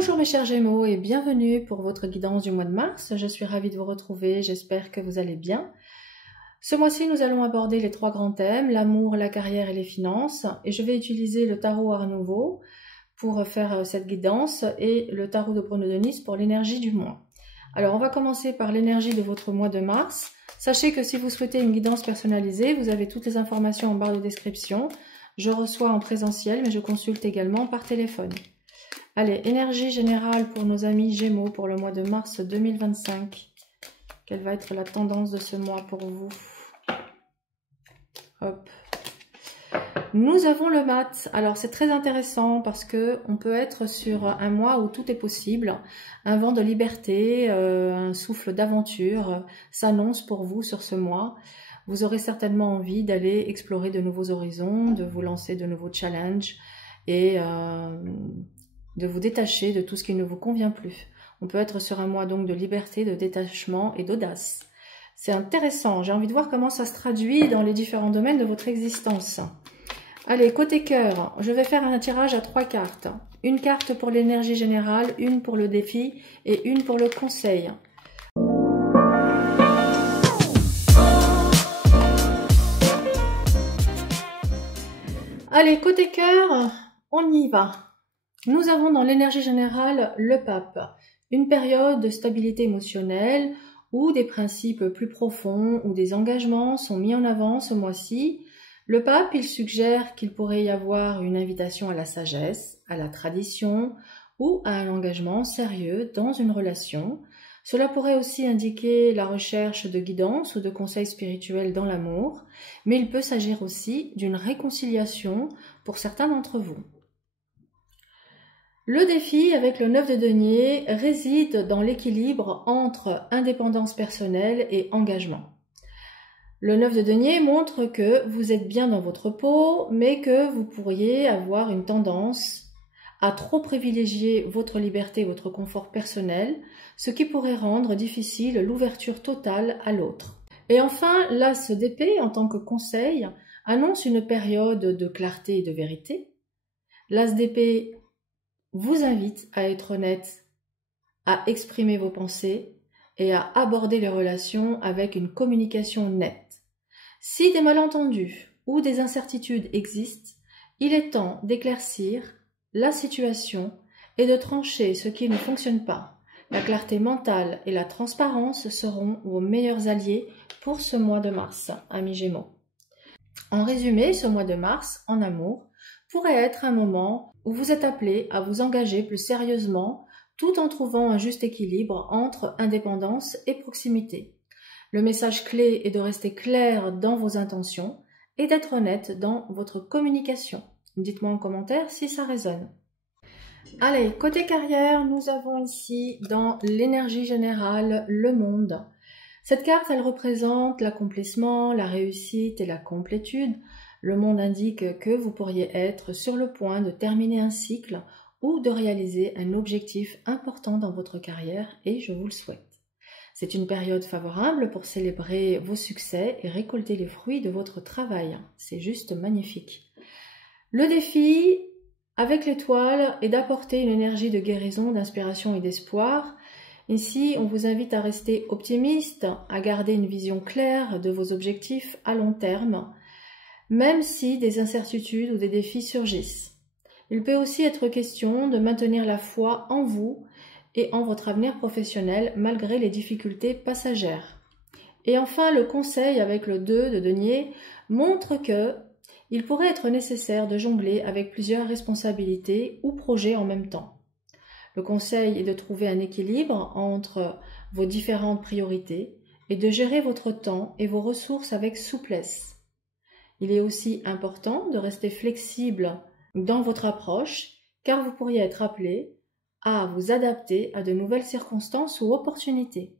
Bonjour mes chers Gémeaux et bienvenue pour votre guidance du mois de mars. Je suis ravie de vous retrouver, j'espère que vous allez bien. Ce mois-ci, nous allons aborder les trois grands thèmes, l'amour, la carrière et les finances. Et je vais utiliser le tarot Art Nouveau pour faire cette guidance et le tarot de Bruno Denis pour l'énergie du mois. Alors, on va commencer par l'énergie de votre mois de mars. Sachez que si vous souhaitez une guidance personnalisée, vous avez toutes les informations en barre de description. Je reçois en présentiel, mais je consulte également par téléphone. Allez, énergie générale pour nos amis Gémeaux pour le mois de mars 2025. Quelle va être la tendance de ce mois pour vous? Hop. Nous avons le mat. Alors, c'est très intéressant parce que on peut être sur un mois où tout est possible. Un vent de liberté, un souffle d'aventure s'annonce pour vous sur ce mois. Vous aurez certainement envie d'aller explorer de nouveaux horizons, de vous lancer de nouveaux challenges et de vous détacher de tout ce qui ne vous convient plus. On peut être sur un mois donc de liberté, de détachement et d'audace. C'est intéressant, j'ai envie de voir comment ça se traduit dans les différents domaines de votre existence. Allez, côté cœur, je vais faire un tirage à 3 cartes. Une carte pour l'énergie générale, une pour le défi et une pour le conseil. Allez, côté cœur, on y va. Nous avons dans l'énergie générale le pape, une période de stabilité émotionnelle où des principes plus profonds ou des engagements sont mis en avant ce mois-ci. Le pape, il suggère qu'il pourrait y avoir une invitation à la sagesse, à la tradition ou à un engagement sérieux dans une relation. Cela pourrait aussi indiquer la recherche de guidance ou de conseils spirituels dans l'amour, mais il peut s'agir aussi d'une réconciliation pour certains d'entre vous. Le défi avec le 9 de denier réside dans l'équilibre entre indépendance personnelle et engagement. Le 9 de denier montre que vous êtes bien dans votre peau, mais que vous pourriez avoir une tendance à trop privilégier votre liberté, votre confort personnel, ce qui pourrait rendre difficile l'ouverture totale à l'autre. Et enfin, l'as d'épée, en tant que conseil, annonce une période de clarté et de vérité. L'as d'épée vous invite à être honnête, à exprimer vos pensées et à aborder les relations avec une communication nette. Si des malentendus ou des incertitudes existent, il est temps d'éclaircir la situation et de trancher ce qui ne fonctionne pas. La clarté mentale et la transparence seront vos meilleurs alliés pour ce mois de mars, amis Gémeaux. En résumé, ce mois de mars, en amour, pourrait être un moment où vous êtes appelé à vous engager plus sérieusement tout en trouvant un juste équilibre entre indépendance et proximité. Le message clé est de rester clair dans vos intentions et d'être honnête dans votre communication. Dites-moi en commentaire si ça résonne. Allez, côté carrière, nous avons ici dans l'énergie générale le monde. Cette carte, elle représente l'accomplissement, la réussite et la complétude. Le monde indique que vous pourriez être sur le point de terminer un cycle ou de réaliser un objectif important dans votre carrière et je vous le souhaite. C'est une période favorable pour célébrer vos succès et récolter les fruits de votre travail. C'est juste magnifique. Le défi avec l'étoile est d'apporter une énergie de guérison, d'inspiration et d'espoir. Ici, on vous invite à rester optimiste, à garder une vision claire de vos objectifs à long terme, même si des incertitudes ou des défis surgissent. Il peut aussi être question de maintenir la foi en vous et en votre avenir professionnel malgré les difficultés passagères. Et enfin, le conseil avec le 2 de denier montre que il pourrait être nécessaire de jongler avec plusieurs responsabilités ou projets en même temps. Le conseil est de trouver un équilibre entre vos différentes priorités et de gérer votre temps et vos ressources avec souplesse. Il est aussi important de rester flexible dans votre approche car vous pourriez être appelé à vous adapter à de nouvelles circonstances ou opportunités.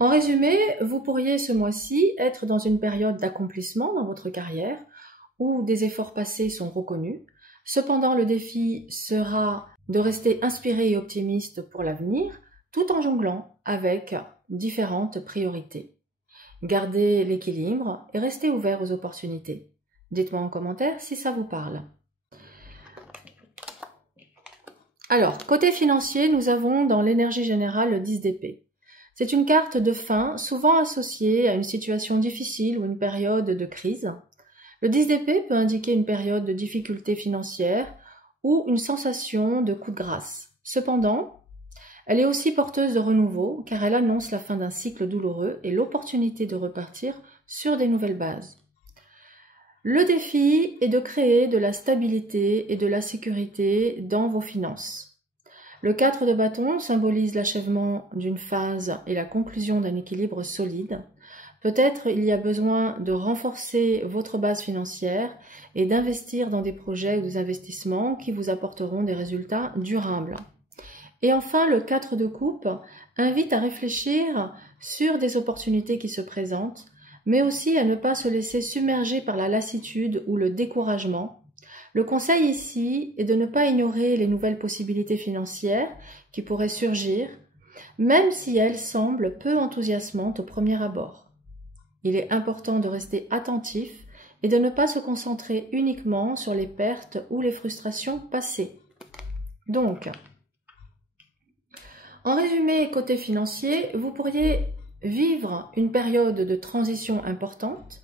En résumé, vous pourriez ce mois-ci être dans une période d'accomplissement dans votre carrière où des efforts passés sont reconnus. Cependant, le défi sera de rester inspiré et optimiste pour l'avenir tout en jonglant avec différentes priorités. Gardez l'équilibre et restez ouvert aux opportunités. Dites-moi en commentaire si ça vous parle. Alors, côté financier, nous avons dans l'énergie générale le 10 d'épée. C'est une carte de fin, souvent associée à une situation difficile ou une période de crise. Le 10 d'épée peut indiquer une période de difficulté financière ou une sensation de coup de grâce. Cependant, elle est aussi porteuse de renouveau car elle annonce la fin d'un cycle douloureux et l'opportunité de repartir sur des nouvelles bases. Le défi est de créer de la stabilité et de la sécurité dans vos finances. Le 4 de bâton symbolise l'achèvement d'une phase et la conclusion d'un équilibre solide. Peut-être il y a besoin de renforcer votre base financière et d'investir dans des projets ou des investissements qui vous apporteront des résultats durables. Et enfin, le 4 de coupe invite à réfléchir sur des opportunités qui se présentent, mais aussi à ne pas se laisser submerger par la lassitude ou le découragement. Le conseil ici est de ne pas ignorer les nouvelles possibilités financières qui pourraient surgir, même si elles semblent peu enthousiasmantes au premier abord. Il est important de rester attentif et de ne pas se concentrer uniquement sur les pertes ou les frustrations passées. Donc, en résumé, côté financier, vous pourriez vivre une période de transition importante,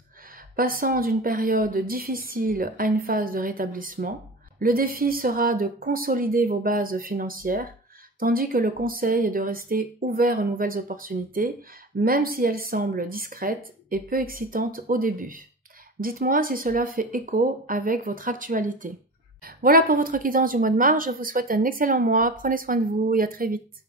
passant d'une période difficile à une phase de rétablissement. Le défi sera de consolider vos bases financières, tandis que le conseil est de rester ouvert aux nouvelles opportunités, même si elles semblent discrètes et peu excitantes au début. Dites-moi si cela fait écho avec votre actualité. Voilà pour votre guidance du mois de mars. Je vous souhaite un excellent mois. Prenez soin de vous et à très vite.